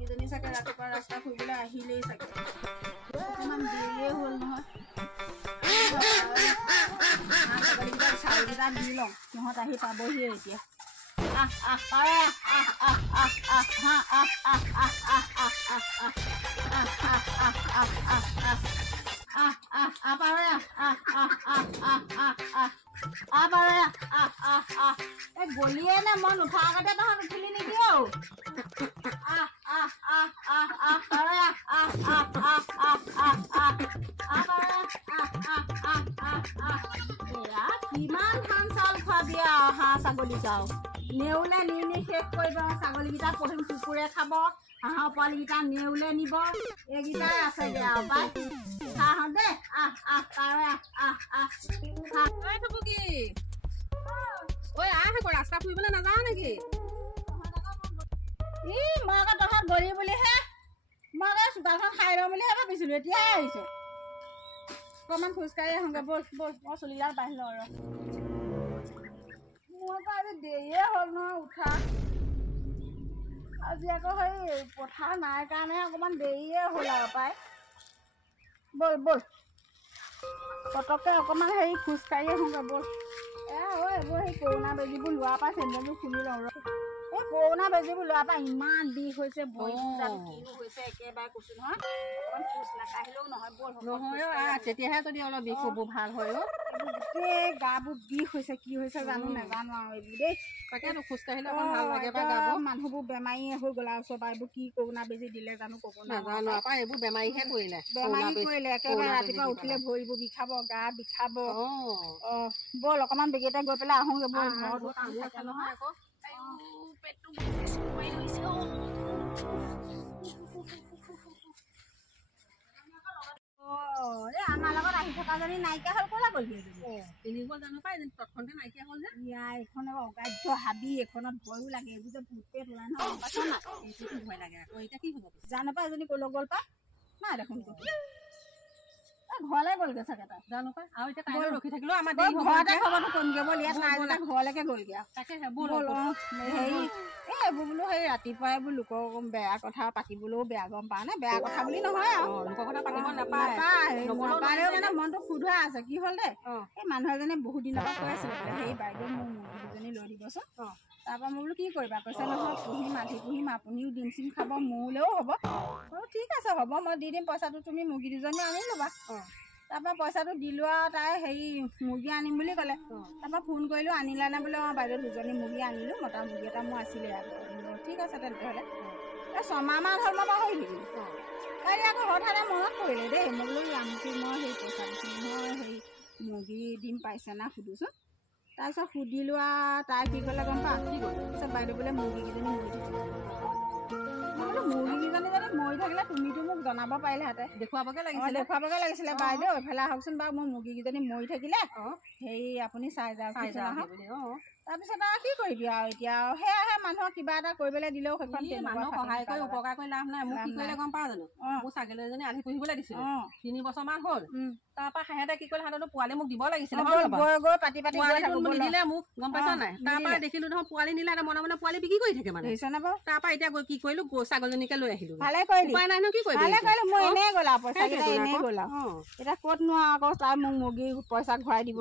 ছাগলীকেইজনী চাগে ৰাতিপুৱা ৰাস্তা ফুৰিবলৈ আহিলেই চাগে অকণমান দেৰিয়ে হ'ল নহয় ছাগলীকেইটা চাউলকেইটা দি লওঁ সিহঁত আহি পাবহিয়ে এতিয়া গলিয়ে নে মই নুঠা আগতে তহঁত উঠিলি নেকি কিমান ধান চাউল খোৱাবি আৰু হাঁহ ছাগলী চাও নেউলে নি নি শেষ কৰিব ছাগলীকেইটা পঢ়িম কুকুৰে খাব হাঁহৰ পোৱালীকেইটা নেউলে নিব এইকেইটাই আছেগে আৰু পাই খাহঁত দে ৰাস্তা ফুৰিবলৈ নাযাওঁ নেকি মই আকৌ তহঁত গলি বুলিহে মই আকৌ চোতালখন খাই লওঁ বুলিহে ভাবিছিলো এতিয়াহে আহিছে অকণমান খোজকাঢ়ি আহোঁগৈ বল বল মই চুলিডাল বাঢ়ি লওঁ আৰু মোৰ পৰা আজি দেৰিয়ে হ'ল নহয় উঠা আজি আকৌ সেই পথাৰ নাই কাৰণে অকণমান দেৰিয়ে হ'ল আৰু পাই বল বল পটককৈ অকণমান হেৰি খোজকাঢ়ি আহোঁগৈ বল এইবোৰ সেই কৰোণা বেজীবোৰ লোৱাৰ পৰা চেণ্ডেলবোৰ খুলি লওঁ এই কৰোণা বেজীবোৰ লোৱাৰ পৰা ইমান বিষ হৈছে ভৰিবোৰ কিনো হৈছে একেবাৰে কৈছোঁ নহয় অকণমান খোজ নাকাঢ়িলেও নহয় বল নহয় তেতিয়াহে যদি অলপ বিষ হ'ব ভাল হয় গোটেই গাবোৰ বিষ হৈছে কি হৈছে জানো নাজানো আৰু এইবোৰ দেই তাকেতো খোজকাঢ়িলে অকণ ভাল লাগে বা গাবোৰ মানুহবোৰ বেমাৰী হৈ গ'ল আৰু চব এইবোৰ কি কৰোণা বেজী দিলে জানো ক'ব নাজানো আকৌ এইবোৰ বেমাৰীহে কৰিলে একেবাৰে ৰাতিপুৱা উঠিলে ভৰিবোৰ বিষাব গা বিষাব বল অকণমান বেগেতে গৈ পেলাই আহোঁগৈ বল ঘৰত কাম থাকে নহয় আকৌ পেটটো আমাৰ লগত আহি থকাজনী নাইকিয়া হ'ল ক'লা গ'ল কিনিব জানো পাই তৎক্ষণতে নাইকিয়া হ'ল যে এইখন অগাধ্য হাবি এইখনত ভয়ো লাগে এইবোৰ যে ভূত পেট ওলাই নহয় ভয় লাগে আকৌ এতিয়া কি হ'ব জানো পাই এজনী ক'লৈ গ'ল পাই নাই দেখোন ঘৰলৈ গ'লগে চাগে তাই জানো পাই আৰু এতিয়া তাই ৰখি থাকিলেও আমাৰ ঘৰতে খবৰটো কৰিমগৈ ব'ল ইয়াত নাই বোলে ঘৰলৈকে গ'লগে আৰু তাকে হেৰি এইবোৰ বোলো সেই ৰাতিপুৱাই এইবোৰ লোকৰ বেয়া কথা পাতিবলৈও বেয়া গম পাওঁ নে বেয়া কথা বুলি নহয় আৰু লোকৰ কথা পাতিব নাপায় মানে মনটো শুধৰা আছে কি হ'ল দেই এই মানুহ এজনে বহুত দিনৰ পৰা কৈ আছিলে বোলে সেই বাইদেউ মোৰ মুৰ্গীজনী লৈ দিবচোন তাৰপৰা মই বোলো কি কৰিবা কৈছে নহয় পুহিম আধি পুহিম আপুনিও ডিম চিম খাব মোলৈও হ'ব ঠিক আছে হ'ব মই দি দিম পইচাটো তুমি মুৰ্গী দুজনী আনি ল'বা তাৰপৰা পইচাটো দিলোঁ আৰু তাই হেৰি মুৰ্গী আনিম বুলি ক'লে তাৰপৰা ফোন কৰিলোঁ আনিলা নে বোলে বাইদেউ দুজনী মুৰ্গী আনিলোঁ মতা মুৰ্গী এটা মোৰ আছিলে ঠিক আছে তেন্তেহ'লে এই ছমাহমান হ'ল মই পাহৰি থাকিলোঁ তাই আকৌ হঠাতে মনত পৰিলে দেই মই বোলো আমুকি মই সেই পইচা দিছিলোঁ মই হেৰি মুৰ্গী ডিম পাইছে না সুধোচোন তাৰপিছত সুধিলোঁ আৰু তাই কি ক'লে গম পা কি ক'লে তাৰপিছত বাইদেউ বোলে মুৰ্গীকেইজনী মৰি থাকিলে বোলো মুৰ্গীকেইজনী যদি মৰি থাকিলে তুমিতো মোক জনাব পাৰিলেহেঁতে দেখুৱাবগৈ লাগিছিলে বাইদেউ এইফালে আহকচোন বাৰু মোৰ মুৰ্গীকেইজনী মৰি থাকিলে হেৰি আপুনি চাই যাওক তাৰপিছত আৰু কি কৰিবি আৰু এতিয়া সেয়াহে মানুহক কিবা এটা কৰিবলৈ দিলেও সেইখন মানুহক সহায় কৰি উপকাৰ কৰি লাভ নাই মোক কি কৰিলে গম পাওঁ জানো মোৰ ছাগলী এজনী আধি পুহিবলৈ দিছিলে 3 বছৰমান হ'ল তাৰপৰা সিহঁতে কি কৰিলে সিহঁতৰ পোৱালি মোক দিব লাগিছিলে নিদিলে মোক গম পাইছা নাই তাৰপৰা দেখিলো নহয় পোৱালি নিলে মনে মনে পোৱালি বিক্ৰী কৰি থাকে মানে তাৰপৰা এতিয়া কি কৰিলো ছাগলীজনীকে লৈ আহিলো উপায় নাই ন কি কৰিবি এতিয়া ক'তনো আকৌ তাই মোক মুৰ্গী পইচা ঘূৰাই দিব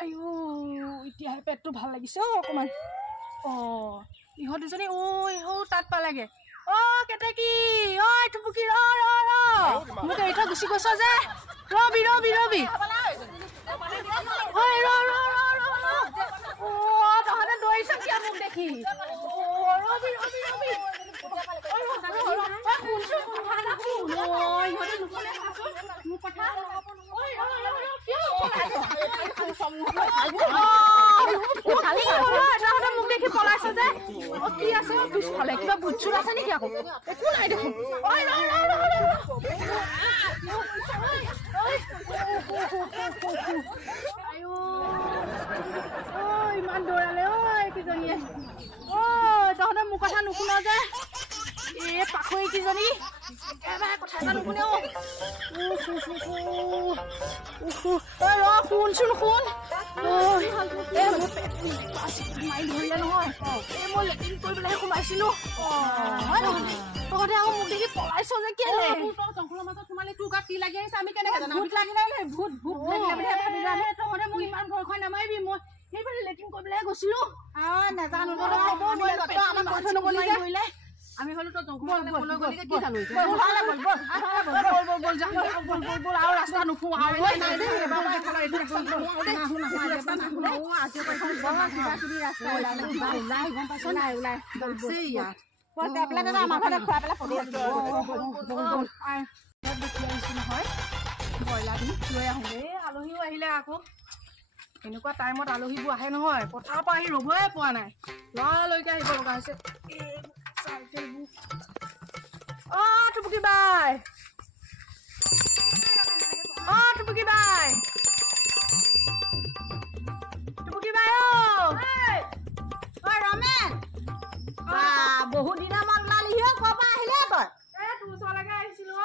এতিয়াহে পেটটো ভাল লাগিছে অকণমান ইহঁত দুজনী তাত পালেগে কেতেকী টুপুকি মোক এৰি থৈ গুচি গৈছ যে ৰবি তহঁতে দৌৰিছ কিয় মোক দেখি মোক দেখি পলাইছ যে কি আছে পিছফালে কিবা ভূত চুৰ আছে নেকি আকৌ একো নাই দেখোন ইমান দৌৰালে কিজনীয়ে তহঁতে মোৰ কথা নুশুন যে পাখৰি কিজনী একেবাৰে কথা এটা নুশুনে অ শুনচোন শুন মাৰি ধৰিলে নহয় মই লেট্ৰিন কৰিবলৈহে সোমাইছিলো তহঁতে আকৌ মোক দেখি পলাইছ যে কেলে জংঘলৰ মাজত সোমালি তোৰ গাত কি লাগি আহিছে আমি কেনেকে জানো ভূত লাগিলে ভূত ভূত লাগিলে বুলি ভাবিলো আমি তহঁতে মোক ইমান ভয় খুৱাই নামাৰিবি মই সেইবাৰে লেট্ৰিন কৰিবলৈহে গৈছিলো নাজানো আমি হলো তো জংঘললৈ বল গলি কি জানো বল যাম বল আৰু ৰাস্তা নুফু আৰু নাই দে বাবা এফালে এইটো ৰাস্তা নুফু আজি পইখন বাবা কিবা কিবি ৰাস্তা ওলাই গম পাইছ নাই ওলাই আছে ইয়াত বল টেবলেট এটা আমাৰ ঘৰতে খুৱাই পেলাই পঠিয়াই বল আই দেখি আহিছো নহয় বইলা দি লৈ আহোঁ এই আলহীও আহিলে আকৌ এনেকুৱা টাইমত আলহীবোৰ আহে নহয় পথাৰৰ পৰা আহি ৰ'বই পোৱা নাই লৰালৈকে আহিব লগা হৈছে টুপুকি বাই টুপুকি বাই টুপুকি বাই ৰমেন বহুত দিনৰ মন লালিহি ক'ৰ পৰা আহিলে তই তোৰ ওচৰলৈকে আহিছিলো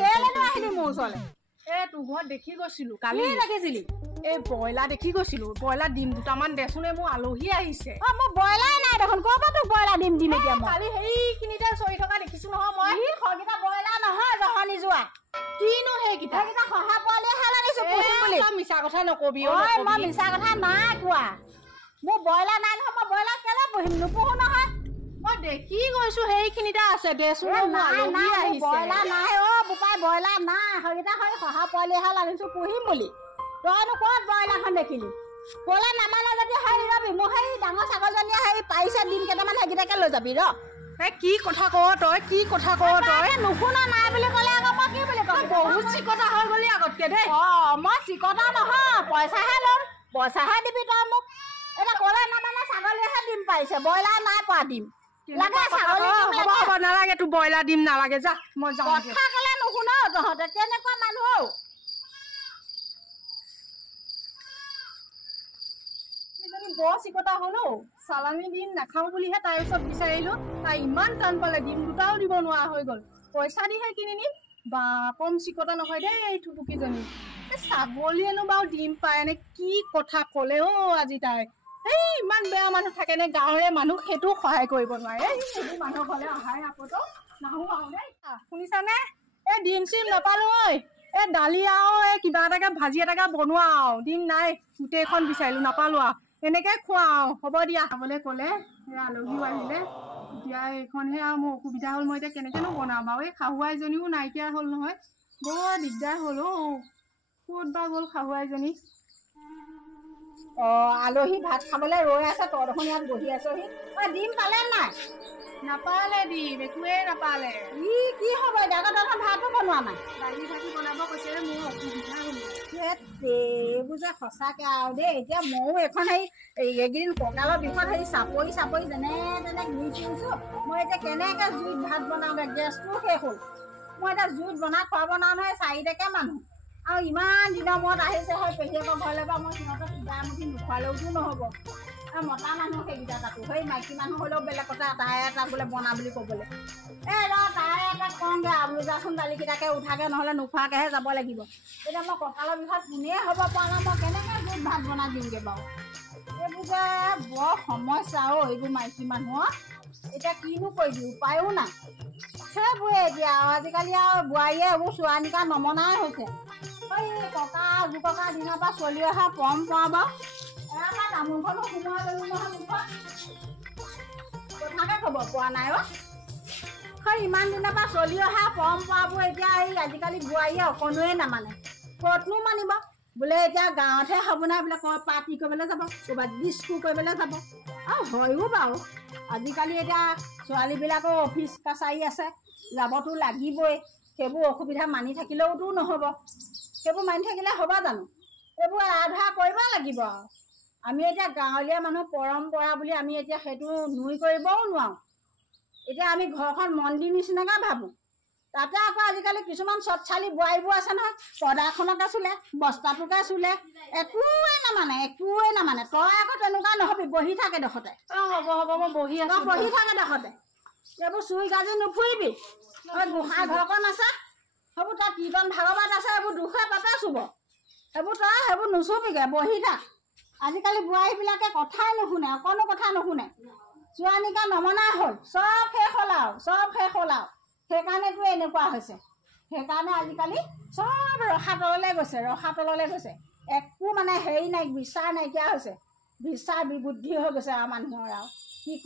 কেলেনো আহিলি মোৰ ওচৰলৈ তোৰ ঘৰত দেখি গৈছিলো কালি দেখিছিলি এই ব্ৰইলাৰ দেখি গৈছিলো ব্ৰইলাৰ ডিম দুটামান দেচোন মোৰ আলহী আহিছে মই ব্ৰইলাৰ নাই দেখোন ক'ৰ পৰা তোক ব্ৰইলাৰ ডিম দিম এতিয়া কালি সেইখিনিতে চৰি থকা দেখিছো নহয় মই সেইকেইটা ব্ৰইলাৰ নহয় জহনি যোৱা কিনো সেইকেইটা শহা পোৱালিহে আনিছো মিছা কথা নকবি মই মিছা কথা নাই কোৱা মোৰ ব্ৰইলাৰ নাই নহয় মই ব্ৰইলাৰ কেলে পুহিম নোপোহো নহয় মই দেখি গৈছো সেইখিনিতে আছে দেচোন ব্ৰইলাৰ নাই বোপাই ব্ৰইলাৰ নাই সেইকেইটা হয় শহা পোৱালিহে আনিছো পুহিম বুলি তইনো ক'ত ব্ৰইলাৰখন দেখিলি ক'লে নামানে যদি হেৰি ৰবি মোৰ সেই ডাঙৰ ছাগলজনীয়ে হেৰি পাৰিছে ডিম কেইটামান সেইকেইটাকে লৈ যাবি কি কথা কৱ তই কি কথা কৱ তই নুশুনা নাই বুলি ক'লে আকৌ মই কি বুলি ক'ম বহুত চিকতা হৈ গলি আগতকে দেই মই চিকতা নহয় পইচাহে ল'ম পইচাহে দিবি তই মোক এতিয়া ক'লে নামানে ছাগলীয়েহে ডিম পাৰিছে ব্ৰইলাৰ নাই পোৱা ডিম লাগে ছাগলী হ'ব নালাগে তোৰ ব্ৰইলাৰ ডিম নালাগে যা মই যাওঁ কথা ক'লে নুশুন তহঁতে কেনেকুৱা মানুহ বৰ চিকতা হলো চালানী ডিম নাখাওঁ বুলিহে তাইৰ ওচৰত বিচাৰিলো তাই ইমান টান পালে ডিম দুটাও দিব নোৱাৰা হৈ গ'ল পইচা দিহে কিনি নিম বা কম চিকতা নহয় দেই এই থুপুকিজনী ছাগলীয়েনো বাৰু ডিম পায় নে কি কথা ক'লে আজি তাই এই ইমান বেয়া মানুহ থাকে নে গাঁৱৰে মানুহ সেইটো সহায় কৰিব নোৱাৰে সেইটো মানুহ হ'লে অহাই আপতো নাহো আৰু দেই শুনিছানে এই ডিম চিম নাপালো ঐ এই দালি আৰু এই কিবা এটাকে ভাজি এটাকে বনোৱা আৰু ডিম নাই গোটেইখন বিচাৰিলো নাপালো আৰু এনেকে খুৱাও হ'ব দিয়া খাবলৈ ক'লে আলহীও আহিলে এতিয়া এইখনহে আৰু মোৰ অসুবিধা হ'ল মই এতিয়া কেনেকেনো বনাম বাৰু এই শাহুৱাইজনীও নাইকিয়া হ'ল নহয় বৰ দিগদাৰ হ'ল ক'ত বা গ'ল শাহুৱাইজনী আলহী ভাত খাবলৈ ৰৈ আছে তই দেখোন ইয়াত বহি আছহি ডিম পালে নাই নাপালে ডিম একোৱে নাপালে কি হ'ব এতিয়া তহঁতৰ ভাতো বনোৱা নাই দালি ভাজি বনাব কৈছে মোৰ অসুবিধা হ'ল এইবোৰ যে সঁচাকে আৰু দেই এতিয়া ময়ো এখন এইকেইদিন কঁকালৰ বিষত চাপৰি যেনে তেনে ঘূৰি ফুৰিছো মই এতিয়া কেনেকে জুইত ভাত বনাওঁগে গেছটো শেষ হ'ল মই এতিয়া জুইত বনাই খোৱা বনাওঁ নহয় 4টাকে মানুহ আৰু ইমান দিনৰ মূৰত আহিছে হয় পেহীয়েকৰ ঘৰলৈ পৰা মই সিহঁতক কিবা এমুঠি নোখোৱালেওতো নহ'ব মতা মানুহ সেইকেইটা তাতো সেই মাইকী মানুহ হ'লেও বেলেগ কথা তাই এটা বোলে বনা বুলি ক'বলৈ তাই এটা কওঁগে আৰু যাচোন দালিকেইটাকে উঠাকে নহ'লে নোখোৱাকেহে যাব লাগিব এতিয়া মই কঁকালৰ বিষত কোনে হ'ব পৰা নাই মই কেনেকৈ জুইত ভাত বনাই দিমগৈ বাৰু এইবোৰ যে বৰ সমস্যা এইবোৰ মাইকী মানুহৰ এতিয়া কিনো কৰিবি উপায়ো নাই সেইবোৰে এতিয়া আজিকালি আৰু বোৱাৰীয়ে এইবোৰ চোৱা নিকা নমনাই হৈছে ককা জুককা দিনৰ পৰা চলি অহা পৰম্পৰা বাৰু এটা তামোলখনো সোমোৱা গ'লো নহয় মুখত কথাকে খবৰ পোৱা নাই ইমান দিনৰ পৰা চলি অহা পৰম্পৰাবোৰ এতিয়া আজিকালি বোৱাৰীয়ে অকণোৱে নামানে ক'তনো মানিব বোলে এতিয়া গাঁৱতহে হ'ব নাই বোলে ক'ৰবাত পাৰ্টি কৰিবলৈ যাব ক'ৰবাত ডিস্কো কৰিবলৈ যাব আৰু হয়ো বাৰু আজিকালি এতিয়া ছোৱালীবিলাকৰ অফিচ কাছাৰী আছে যাবতো লাগিবই সেইবোৰ অসুবিধা মানি থাকিলেওতো নহ'ব সেইবোৰ মানি থাকিলে হ'ব জানো এইবোৰ আধা কৰিব লাগিব আৰু আমি এতিয়া গাঁৱলীয়া মানুহ পৰম্পৰা বুলি আমি এতিয়া সেইটো নুই কৰিবও নোৱাৰোঁ এতিয়া আমি ঘৰখন মন্দিৰ নিচিনাকৈ ভাবোঁ তাতে আকৌ আজিকালি কিছুমান চটচালি বোৱাৰীবোৰ আছে নহয় পৰ্দাখনকে চুলে বস্তাটোকে চুলে একোৱে নামানে তই আকৌ তেনেকুৱা নহবি বহি থাকে দেখতে হ'ব মই বহি থাকে দেখতে এইবোৰ চুই গাজি নুফুৰিবি গোসাঁই ঘৰখন আছে সেইবোৰ তাত কীৰ্তন ভাগৱত আছে এইবোৰ দুখে পাতে চুব সেইবোৰ তই সেইবোৰ নুচুবিগে বহি থাক আজিকালি বোৱাৰীবিলাকে কথাই নুশুনে অকণো কথা নুশুনে চোৱা নিকা নমনা হ'ল চব শেষ হ'ল আৰু সেইকাৰণেতো এনেকুৱা হৈছে সেইকাৰণে আজিকালি চব ৰখা তললৈ গৈছে একো মানে হেৰি নাই বিচাৰ নাইকিয়া হৈছে বিচাৰ বিবুদ্ধি হৈ গৈছে আৰু মানুহৰ আৰু কি